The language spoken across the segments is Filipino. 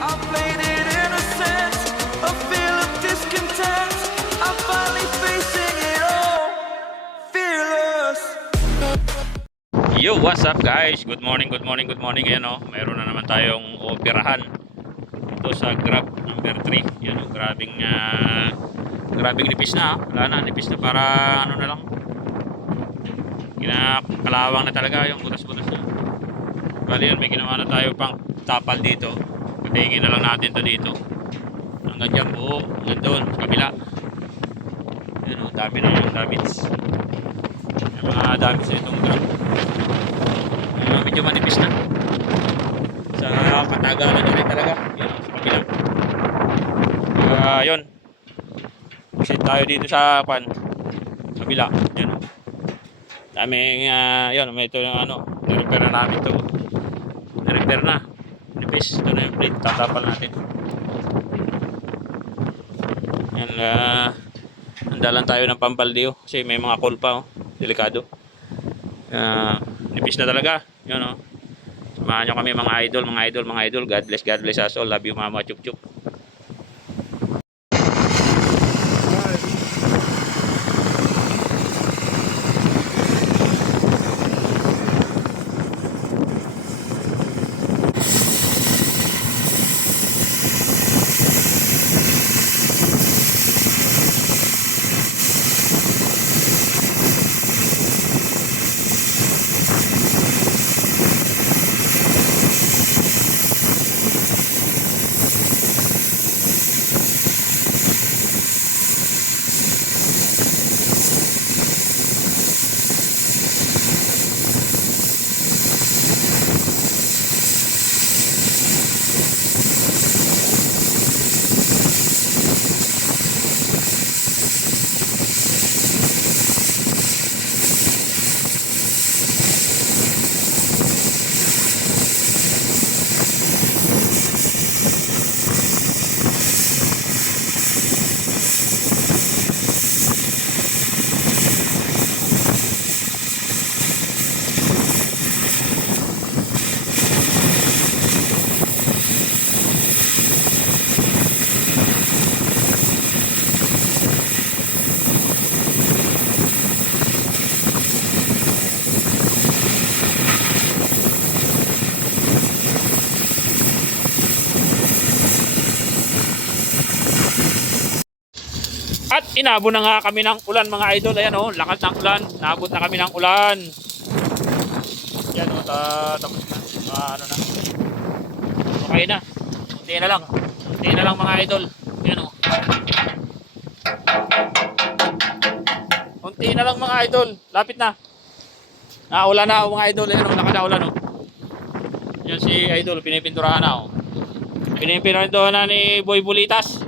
I played it innocent, a feel of discontent. I'm finally facing it all, fearless. Yo, what's up guys? Good morning, good morning, good morning. Ayan o, mayroon na naman tayong operahan ito sa Grab number 3. Yan o, grabing nipis na. Wala na, nipis na para ano na lang. Kinakalawang na talaga yung butas-butas na. Bali yun, may ginawa na tayo pang tapal dito. Patingin na lang natin to dito. Hanggang dyan buo, hanggang doon, sa kabila. Yan o, dami na yung damage. Yung mga damage na itong Grab. Medyo manipis na sa katagalan na rin talaga. Yun sa kabila. Yun, exit tayo dito sa kabila. Yun, daming yun, may ito yung ano, nirepair na namin ito. Nirepair na, nipis. Ito na yung plate, tatapal natin. Yan, andalan tayo ng pambaldiyo kasi may mga call pa, oh. Delikado. Nipis na talaga. Yun o. Samahan nyo kami mga idol, mga idol, mga idol. God bless us all. Love you mama, chup chup. At inabot na nga kami ng ulan mga idol. Ayan o, lakas ng ulan. Nabot na kami ng ulan. Yan o, tapos na. Ano na. Okay na. Kunti na lang. Kunti na lang mga idol. Yan o. Kunti na lang mga idol. Lapit na. Naulan na mga idol. Ayan o, nakadaulan o. Yan si idol. Pinipinturahan na o. Pinipinturahan na ni Boy Bulitas.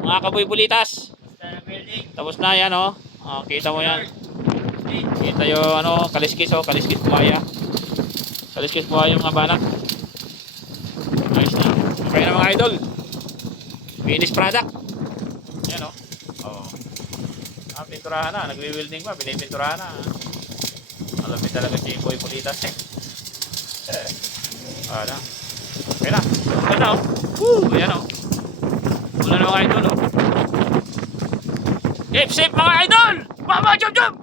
Mga kaboy Bulitas. Tapos na yan oh. Kita mo yan. Kita yung ano, kaliskis oh, kaliskis buhaya. Kaliskis buhaya yung mga banak. Ayos na. Okay na mga idol. Finish product. Yan oh. Oh. Pinturahan na, nagwi-welding pa, pinipinturahan na. Malapit talaga si Boy Pulitas. Ano? Okay na. Okay na oh. Woo! Ayan oh. Wala na mga idol oh. Keep safe mga idol! Mama, jump, jump!